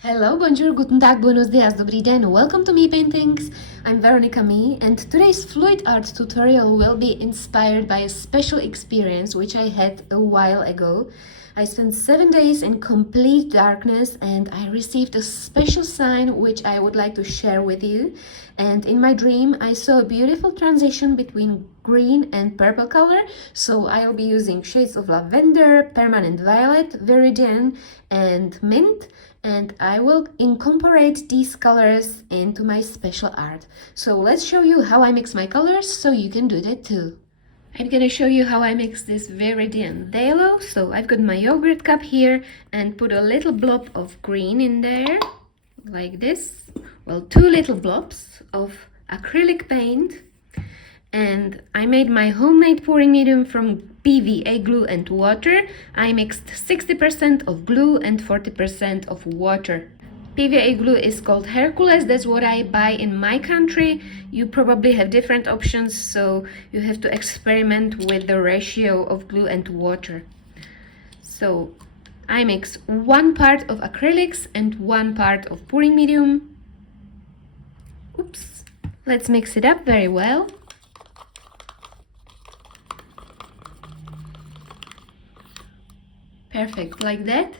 Hello, bonjour, guten tag, buenos dias, dobry den. Welcome to Me Paintings. I'm Veronica Me, and today's fluid art tutorial will be inspired by a special experience which I had a while ago. I spent 7 days in complete darkness and I received a special sign which I would like to share with you. And in my dream, I saw a beautiful transition between green and purple color. So I'll be using shades of lavender, permanent violet, viridian, and mint. And I will incorporate these colors into my special art. So let's show you how I mix my colors so you can do that too. I'm gonna show you how I mix this Viridian Phthalo. So I've got my yogurt cup here and put a little blob of green in there, like this. Well, 2 little blobs of acrylic paint. And I made my homemade pouring medium from PVA glue and water. I mixed 60% of glue and 40% of water. PVA glue is called Hercules, that's what I buy in my country. You probably have different options, so you have to experiment with the ratio of glue and water. So I mix 1 part of acrylics and 1 part of pouring medium. Oops. Let's mix it up very well. Perfect, like that.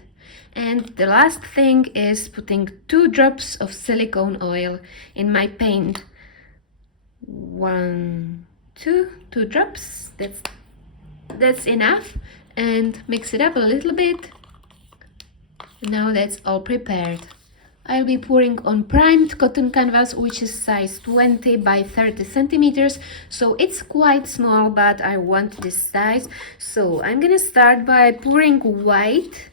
And the last thing is putting 2 drops of silicone oil in my paint. 1, 2 drops. That's enough. And mix it up a little bit. Now that's all prepared. I'll be pouring on primed cotton canvas, which is size 20 by 30 centimeters, so it's quite small, but I want this size. So I'm gonna start by pouring white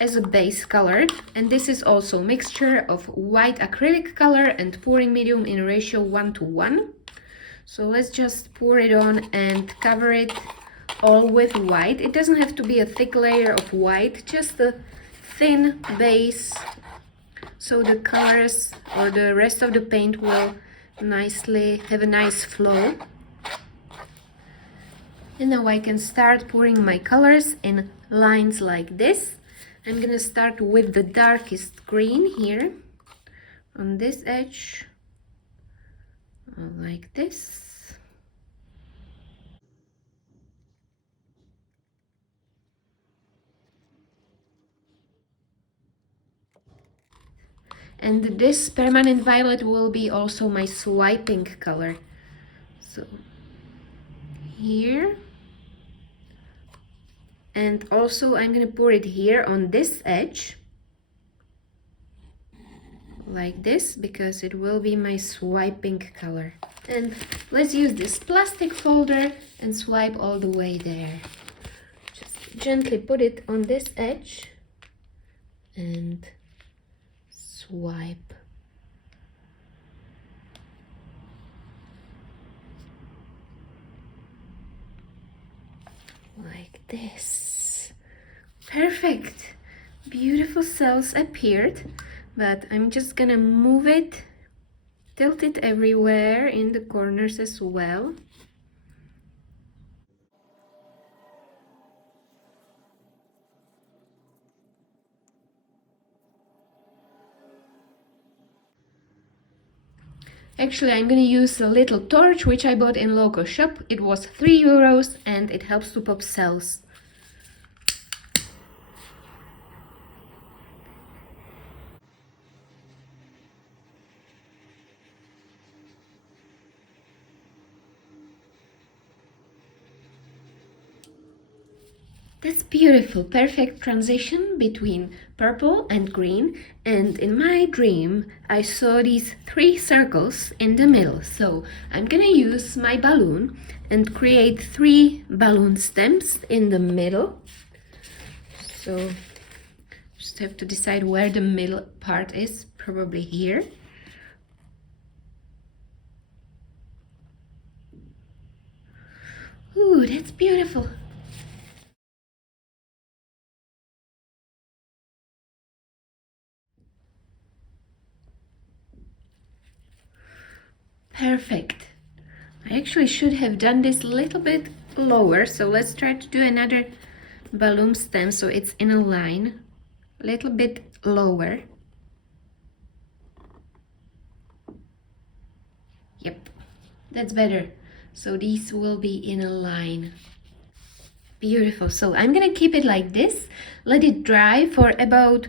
as a base color, and this is also a mixture of white acrylic color and pouring medium in ratio 1:1. So let's just pour it on and cover it all with white. It doesn't have to be a thick layer of white, just a thin base, so the colors or the rest of the paint will nicely have a nice flow. And now I can start pouring my colors in lines like this. I'm gonna start with the darkest green here on this edge, like this. And this permanent violet will be also my swiping color. So here, and also I'm gonna pour it here on this edge, like this, because it will be my swiping color. And let's use this plastic folder and swipe all the way there. Just gently put it on this edge and swipe. Like this. Perfect. Beautiful cells appeared, but I'm just gonna move it, tilt it everywhere in the corners as well. Actually, I'm gonna use a little torch which I bought in local shop. It was €3 and it helps to pop cells. That's beautiful, perfect transition between purple and green, and in my dream I saw these 3 circles in the middle. So I'm gonna use my balloon and create 3 balloon stems in the middle. So just have to decide where the middle part is, probably here. Ooh, that's beautiful. Perfect. I actually should have done this a little bit lower, so let's try to do another balloon stem so it's in a line, a little bit lower. Yep, that's better. So these will be in a line. Beautiful. So I'm gonna keep it like this, let it dry for about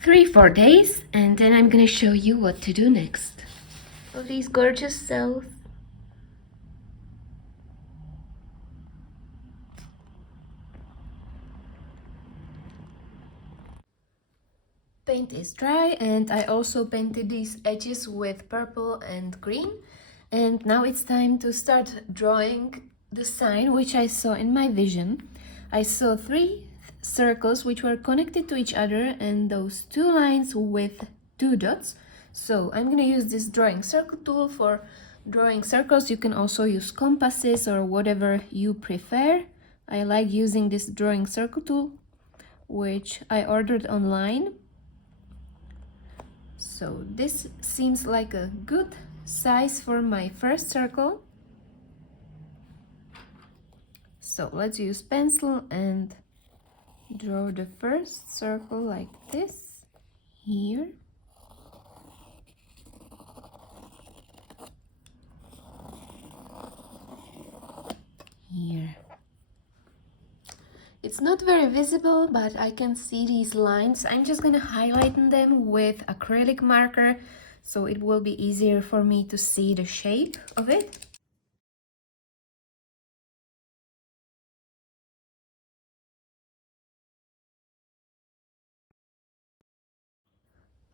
3-4 days, and then I'm gonna show you what to do next. All these gorgeous cells. Paint is dry, and I also painted these edges with purple and green. And now it's time to start drawing the sign which I saw in my vision. I saw 3 circles which were connected to each other, and those 2 lines with 2 dots. So I'm gonna use this drawing circle tool for drawing circles. You can also use compasses or whatever you prefer. I like using this drawing circle tool, which I ordered online. So this seems like a good size for my first circle. So let's use pencil and draw the first circle like this here. Here. It's not very visible, but I can see these lines. I'm just gonna highlight them with acrylic marker, so it will be easier for me to see the shape of it.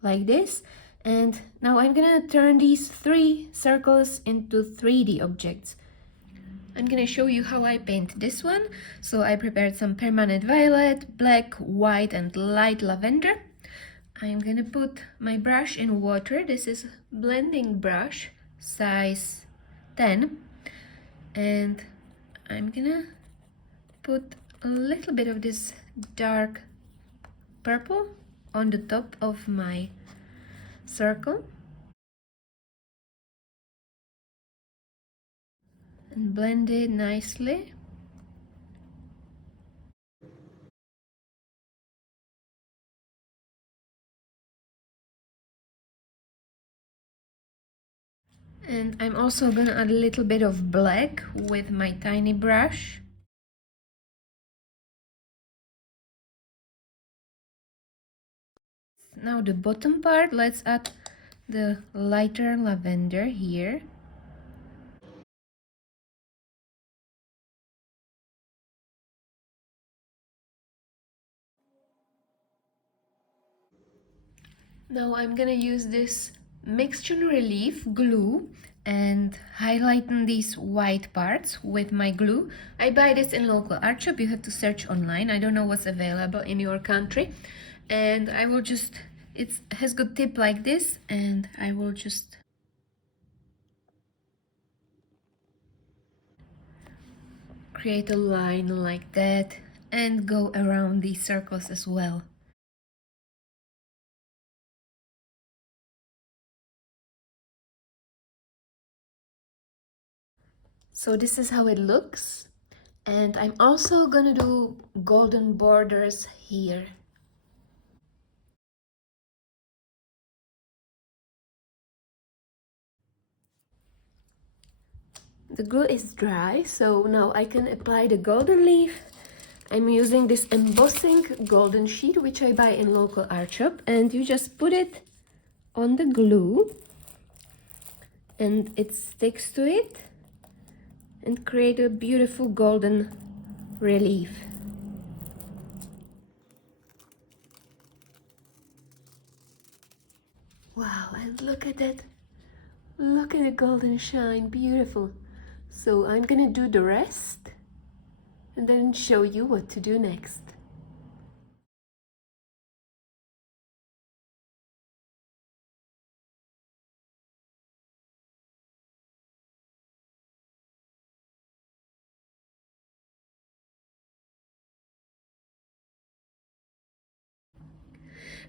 Like this. And now I'm gonna turn these 3 circles into 3D objects. I'm gonna show you how I paint this one. So I prepared some permanent violet, black, white and light lavender. I'm gonna put my brush in water. This is blending brush size 10, and I'm gonna put a little bit of this dark purple on the top of my circle and blend it nicely. And I'm also gonna add a little bit of black with my tiny brush. Now the bottom part, let's add the lighter lavender here. Now I'm gonna use this Mixtion relief glue and highlighting these white parts with my glue. I buy this in local art shop. You have to search online. I don't know what's available in your country. And I will just, it has good tip like this, and I will just create a line like that and go around these circles as well. So this is how it looks, and I'm also gonna do golden borders here. The glue is dry, so now I can apply the golden leaf. I'm using this embossing golden sheet which I buy in local art shop, and you just put it on the glue and it sticks to it and create a beautiful golden relief. Wow, and look at that. Look at the golden shine, beautiful. So I'm gonna do the rest and then show you what to do next.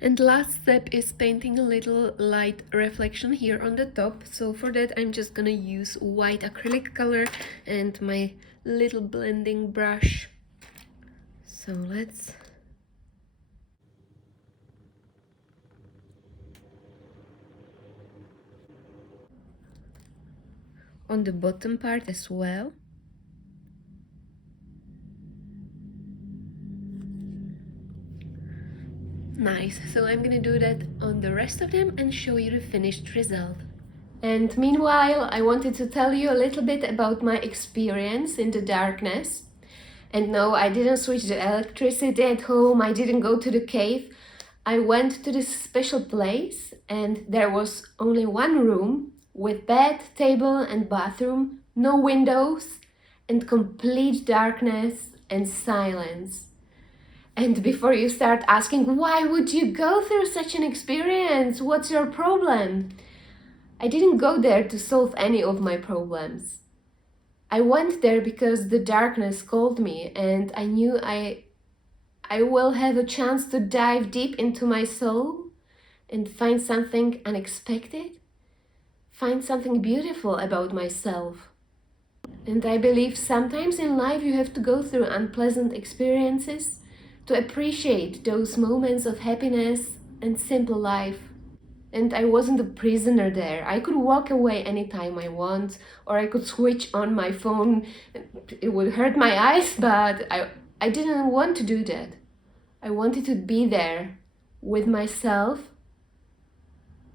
And last step is painting a little light reflection here on the top. So for that I'm just gonna use white acrylic color and my little blending brush. So let's on the bottom part as well. Nice, so I'm gonna do that on the rest of them and show you the finished result. And meanwhile, I wanted to tell you a little bit about my experience in the darkness. And no, I didn't switch the electricity at home, I didn't go to the cave. I went to this special place and there was only one room with bed, table and bathroom, no windows, and complete darkness and silence. And before you start asking, why would you go through such an experience? What's your problem? I didn't go there to solve any of my problems. I went there because the darkness called me and I knew I will have a chance to dive deep into my soul and find something unexpected, find something beautiful about myself. And I believe sometimes in life you have to go through unpleasant experiences to appreciate those moments of happiness and simple life. And I wasn't a prisoner there. I could walk away anytime I want, or I could switch on my phone. It would hurt my eyes, but I didn't want to do that. I wanted to be there with myself,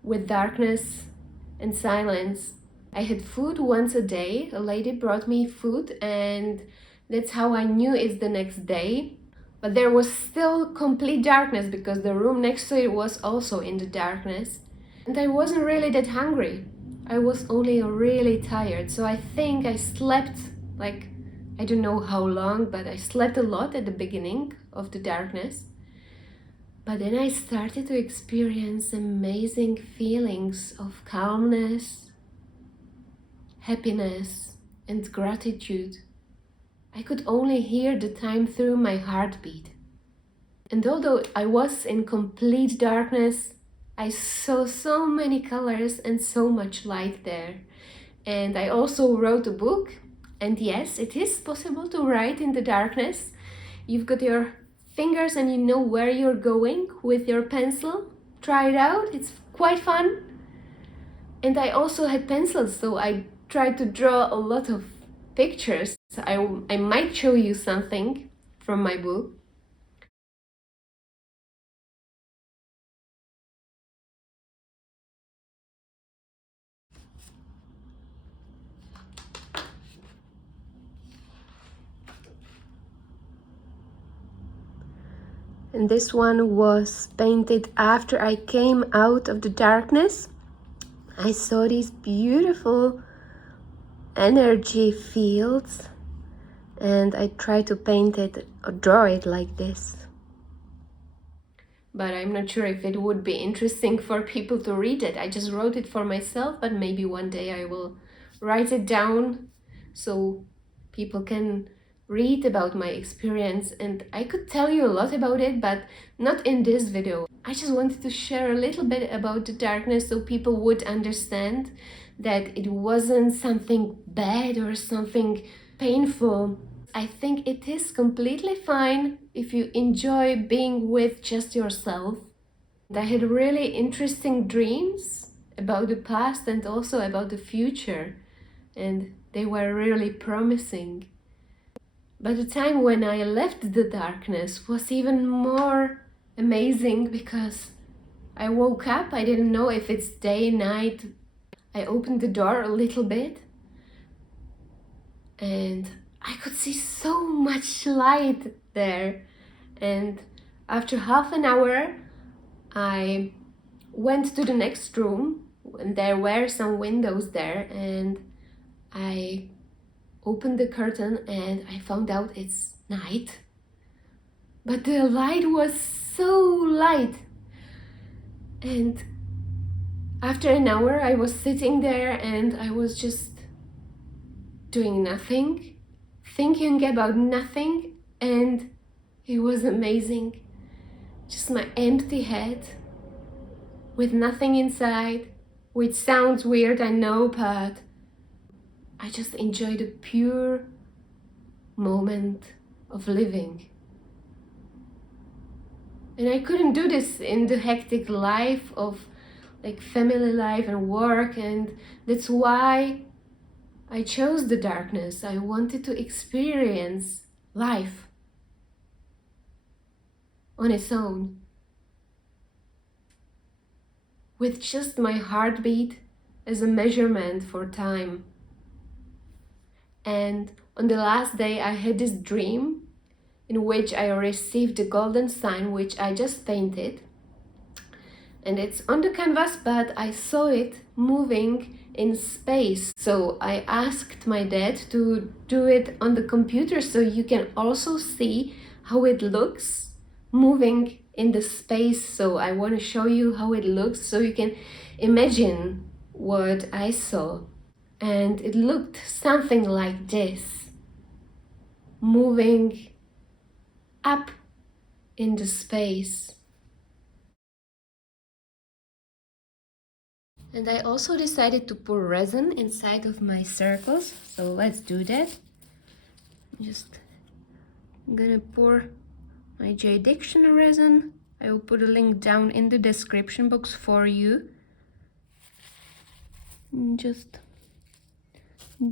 with darkness and silence. I had food once a day. A lady brought me food and that's how I knew it's the next day. But there was still complete darkness because the room next to it was also in the darkness. And I wasn't really that hungry. I was only really tired. So I think I slept like, I don't know how long, but I slept a lot at the beginning of the darkness. But then I started to experience amazing feelings of calmness, happiness, and gratitude. I could only hear the time through my heartbeat. And although I was in complete darkness, I saw so many colors and so much light there. And I also wrote a book. And yes, it is possible to write in the darkness. You've got your fingers and you know where you're going with your pencil. Try it out, it's quite fun. And I also had pencils, so I tried to draw a lot of pictures. I might show you something from my book. And this one was painted after I came out of the darkness. I saw these beautiful energy fields and I tried to paint it or draw it like this. But I'm not sure if it would be interesting for people to read it. I just wrote it for myself, but maybe one day I will write it down so people can read about my experience. And I could tell you a lot about it, but not in this video. I just wanted to share a little bit about the darkness so people would understand that it wasn't something bad or something painful. I think it is completely fine if you enjoy being with just yourself. I had really interesting dreams about the past and also about the future, and they were really promising. But the time when I left the darkness was even more amazing because I woke up, I didn't know if it's day, night. I opened the door a little bit and I could see so much light there. And after half an hour, I went to the next room and there were some windows there and I opened the curtain and I found out it's night. But the light was so light. And after an hour, I was sitting there and I was just doing nothing, thinking about nothing, and it was amazing. Just my empty head with nothing inside, which sounds weird, I know, but I just enjoyed a pure moment of living. And I couldn't do this in the hectic life of like family life and work, and that's why I chose the darkness. I wanted to experience life on its own, with just my heartbeat as a measurement for time. And on the last day, I had this dream in which I received the golden sign, which I just painted. And it's on the canvas, but I saw it moving in space. So I asked my dad to do it on the computer so you can also see how it looks moving in the space. So I want to show you how it looks so you can imagine what I saw. And it looked something like this, moving up in the space. And I also decided to pour resin inside of my circles, so let's do that. I'm just gonna pour my J-Diction resin. I will put a link down in the description box for you. I'm just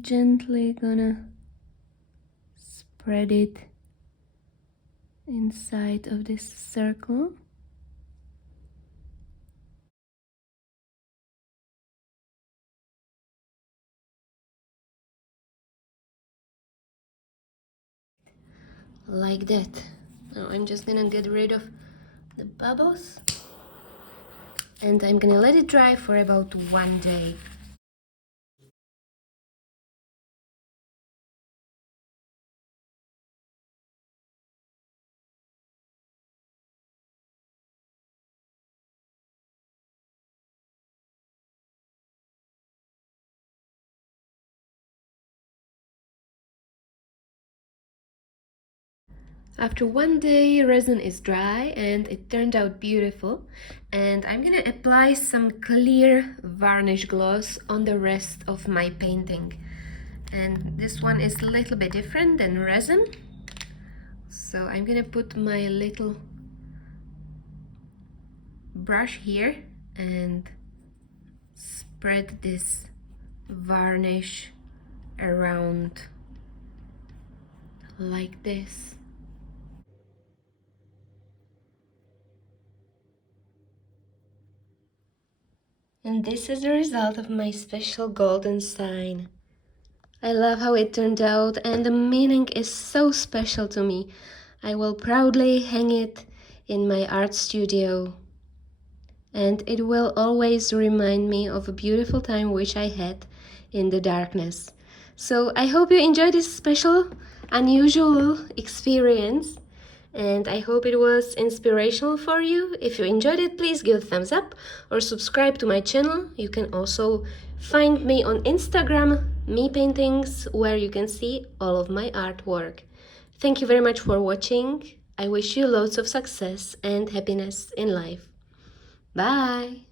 gently gonna spread it inside of this circle. Like that. Now I'm just gonna get rid of the bubbles and I'm gonna let it dry for about 1 day. After 1 day, resin is dry and it turned out beautiful. And I'm gonna apply some clear varnish gloss on the rest of my painting. And this one is a little bit different than resin. So I'm gonna put my little brush here and spread this varnish around like this. And this is the result of my special golden sign. I love how it turned out and the meaning is so special to me. I will proudly hang it in my art studio. And it will always remind me of a beautiful time which I had in the darkness. So I hope you enjoyed this special, unusual experience. And I hope it was inspirational for you. If you enjoyed it, please give a thumbs up or subscribe to my channel. You can also find me on Instagram, Me Paintings, where you can see all of my artwork. Thank you very much for watching. I wish you loads of success and happiness in life. Bye!